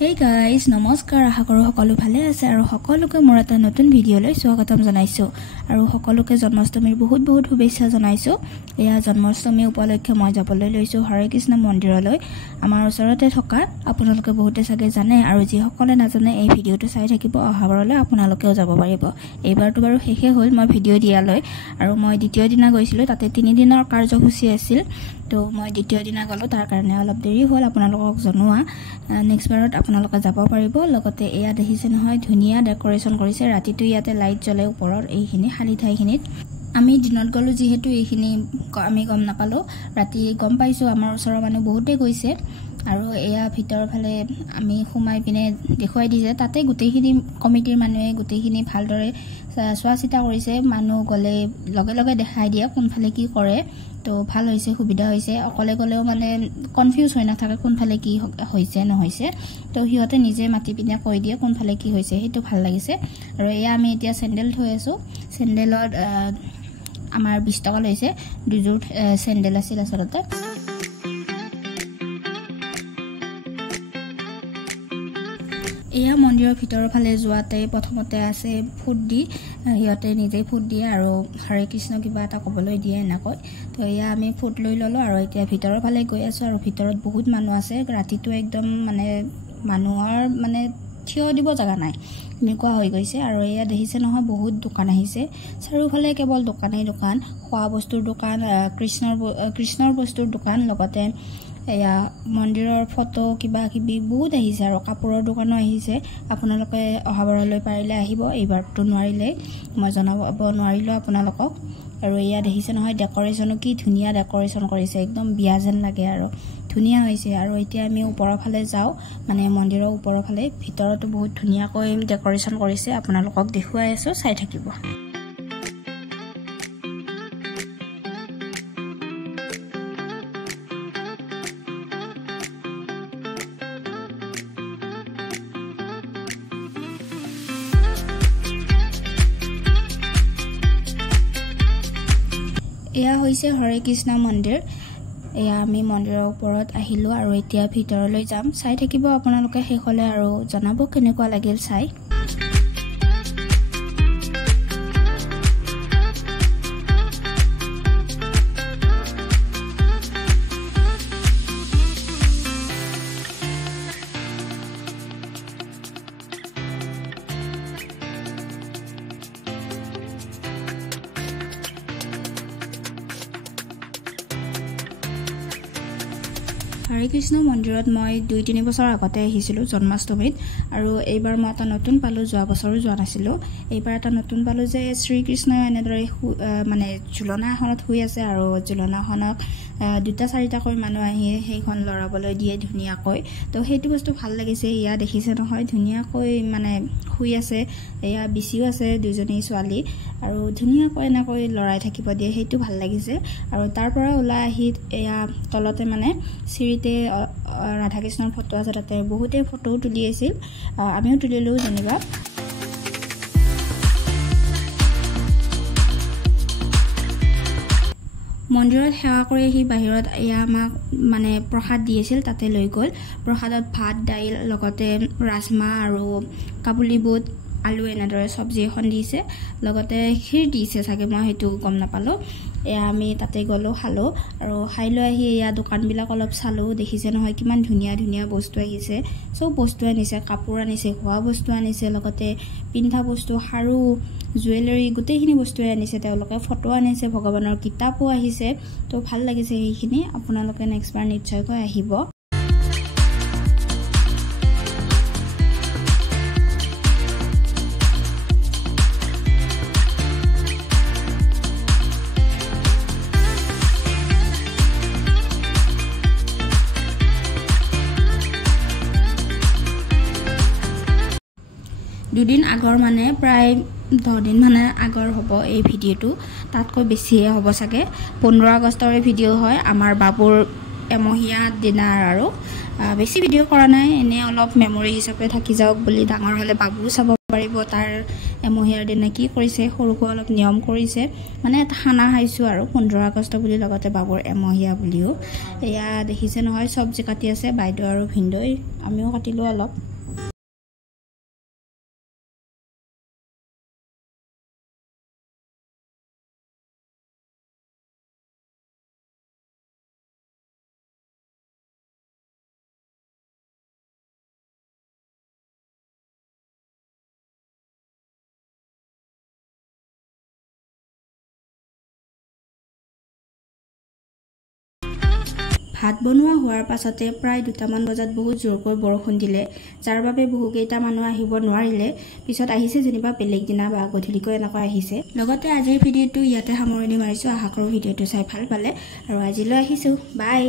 Hey guys, নমস্কাৰ আশা কৰো সকলো ভালে আছে আৰু সকলোকে মোৰ এটা নতুন ভিডিঅলৈ স্বাগতম জনাইছো আৰু সকলোকে জন্মাষ্টমীৰ বহুত শুভেচ্ছা জনাইছো। এয়া জন্মাষ্টমী উপলক্ষে মই যাবলৈ লৈছো হৰে কৃষ্ণ মন্দিৰলৈ। আমাৰ ওচৰতে থকা আপোনালোকে বহুতে চাগে জানে আৰু যি সকলে নাজানে এই ভিডিঅটো চাই থাকিব, অহাবাৰলৈ আপোনালোকেও যাব পাৰিব। এইবাৰটো বাৰু শেষে হ'ল মই ভিডিঅ' দিয়ালৈ আৰু মই দ্বিতীয় দিনা গৈছিলো, তাতে 3 দিনৰ কাৰ্যসূচী আছিল। তো মই দ্বিতীয় দিনা গলো, তাৰ কাৰণে অলপ দেৰি হ'ল আপোনালোকক জনোৱা। নেক্সট বাৰত আপোনালোকে যাব পাৰিব। লগতে এয়া দেখিছে নহয় ধুনীয়া ডেকোৰেশন কৰিছে, ৰাতিটো ইয়াতে লাইট জ্বলে ওপৰৰ এইখিনি খালি ঠাইখিনিত। আমি দিনত গলো যিহেতু এইখিনি আমি গম নাপালো, ৰাতি গম পাইছো আমাৰ ওচৰৰ মানুহ বহুতে গৈছে আৰু এয়া ভিতৰ ফালে আমি সোমাই পিনে দেখুৱাই দিছে। তাতে গোটেইখিনি কমিটিৰ মানুহে গোটেইখিনি ভালদৰে চোৱা চিতা কৰিছে, মানুহ গলে লগে লগে দেখাই দিয়ে কোনফালে কি কৰে। তো ভাল হৈছে, সুবিধা হৈছে। অকলে গলেও মানে কনফিউজ হৈ নাথাকে কোনফালে কি হৈছে নহৈছে, তো সিহঁতে নিজে মাতি পিনে কৈ দিয়ে কোনফালে কি হৈছে, সেইটো ভাল লাগিছে। আৰু এয়া আমি এতিয়া চেণ্ডেল থৈ আছো। চেণ্ডেলত আমাৰ 20 টকা লৈছে, দুযোৰ চেণ্ডেল আছিল আচলতে। এয়া মন্দিৰৰ ভিতৰৰ ফালে যোৱাতে প্ৰথমতে আছে ফুট দি, সিহঁতে নিজেই ফুট দিয়ে আৰু হৰে কৃষ্ণ কিবা এটা ক'বলৈ দিয়ে এনেকৈ। তো এয়া আমি ফুট লৈ ল'লোঁ আৰু এতিয়া ভিতৰৰ ফালে গৈ আছোঁ আৰু ভিতৰত বহুত মানুহ আছে। ৰাতিটো একদম মানে মানুহৰ মানে থিয় দিব জেগা নাই এনেকুৱা হৈ গৈছে। আৰু এয়া দেখিছে নহয় বহুত দোকান আহিছে, চাৰিওফালে কেৱল দোকানেই দোকান, খোৱা বস্তুৰ দোকান, কৃষ্ণৰ বস্তুৰ দোকান, লগতে এয়া মন্দিৰৰ ফটো কিবা কিবি বহুত আহিছে আৰু কাপোৰৰ দোকানো আহিছে। আপোনালোকে অহাবাৰলৈ পাৰিলে আহিব, এইবাৰতো নোৱাৰিলে মই জনাব নোৱাৰিলোঁ আপোনালোকক। আৰু এয়া দেখিছে নহয় ডেকোৰেশ্যনো কি ধুনীয়া ডেকোৰেশ্যন কৰিছে, একদম বিয়া যেন লাগে আৰু ধুনীয়া হৈছে। আৰু এতিয়া আমি ওপৰৰ ফালে যাওঁ, মানে মন্দিৰৰ ওপৰৰ ফালে। ভিতৰতো বহুত ধুনীয়াকৈ ডেকোৰেশ্যন কৰিছে, আপোনালোকক দেখুৱাই আছোঁ, চাই থাকিব। এয়া হৈছে হৰে কৃষ্ণ মন্দিৰ। এয়া আমি মন্দিৰৰ ওপৰত আহিলোঁ আৰু এতিয়া ভিতৰলৈ যাম, চাই থাকিব আপোনালোকে শেষলৈ আৰু জনাব কেনেকুৱা লাগিল চাই। হৰে কৃষ্ণ মন্দিৰত মই 2-3 বছৰ আগতে আহিছিলোঁ জন্মাষ্টমীত, আৰু এইবাৰ মই এটা নতুন পালোঁ, যোৱা বছৰো যোৱা নাছিলোঁ। এইবাৰ এটা নতুন পালোঁ যে শ্ৰীকৃষ্ণই এনেদৰে মানে ঝুলনা এখনত শুই আছে আৰু ঝুলনাখনক 2-4টাকৈ মানুহ আহি সেইখন লৰাবলৈ দিয়ে ধুনীয়াকৈ। তো সেইটো বস্তু ভাল লাগিছে। এয়া দেখিছে নহয় ধুনীয়াকৈ মানে শুই আছে, এয়া বিচিও আছে 2জনী ছোৱালী আৰু ধুনীয়াকৈ এনেকৈ লৰাই থাকিব দিয়ে, সেইটো ভাল লাগিছে। আৰু তাৰ পৰা ওলাই আহি এয়া তলতে মানে চিৰিতে ৰাধা কৃষ্ণৰ ফটো আছে, তাতে বহুতে ফটোও তুলি আছিল, আমিও তুলিলোঁ যেনিবা। মন্দিৰত সেৱা কৰি আহি বাহিৰত এয়া আমাক মানে প্ৰসাদ দি আছিল, তাতে লৈ গ'ল। প্ৰসাদত ভাত, দাইল, লগতে ৰাজমাহ আৰু কাবুলী বুট, আলু এনেদৰে চব্জি এখন দিছে, লগতে ক্ষীৰ দিছে চাগে, মই সেইটো গম নাপালোঁ। এয়া আমি তাতে গ'লোঁ, খালোঁ আৰু খাই লৈ আহি এয়া দোকানবিলাক অলপ চালোঁ। দেখিছে নহয় কিমান ধুনীয়া ধুনীয়া বস্তু আহিছে, চব বস্তু আনিছে, কাপোৰ আনিছে, খোৱা বস্তু আনিছে, লগতে পিন্ধা বস্তু, খাৰু, জুৱেলাৰী, গোটেইখিনি বস্তুৱে আনিছে তেওঁলোকে। ফটো আনিছে, ভগৱানৰ কিতাপো আহিছে। তো ভাল লাগিছে সেইখিনি। আপোনালোকে নেক্সট বাৰ নিশ্চয়কৈ আহিব। দুদিন আগৰ মানে প্ৰায় 10 দিন মানে আগৰ হ'ব এই ভিডিঅ'টো, তাতকৈ বেছিয়ে হ'ব চাগে। 15 আগষ্টৰে ভিডিঅ' হয়, আমাৰ বাবুৰ এমহীয়া দিনাৰ। আৰু বেছি ভিডিঅ' কৰা নাই, এনেই অলপ মেমৰি হিচাপে থাকি যাওক বুলি। ডাঙৰ হ'লে বাবুও চাব পাৰিব তাৰ এমহীয়াৰ দিনা কি কৰিছে, সৰুকৈ অলপ নিয়ম কৰিছে, মানে এটা খানা খাইছোঁ আৰু 15 আগষ্ট বুলি, লগতে বাবুৰ এমহীয়া বুলিও। এয়া দেখিছে নহয় চব্জি কাটি আছে বাইদেউ আৰু ভিনদৈ, আমিও কাটিলোঁ অলপ। ভাত বনোৱা হোৱাৰ পাছতে প্ৰায় 2টামান বজাত বহুত জোৰকৈ বৰষুণ দিলে যাৰ বাবে বহুকেইটা মানুহ আহিব নোৱাৰিলে পিছত আহিছে যেনিবা বেলেগ দিনা বা গধূলিকৈ এনেকৈ আহিছে লগতে আজিৰ ভিডিঅ'টো ইয়াতে সামৰণি মাৰিছো আশা কৰো ভিডিঅ'টো চাই ভাল পালে আৰু আজিলৈ আহিছো বাই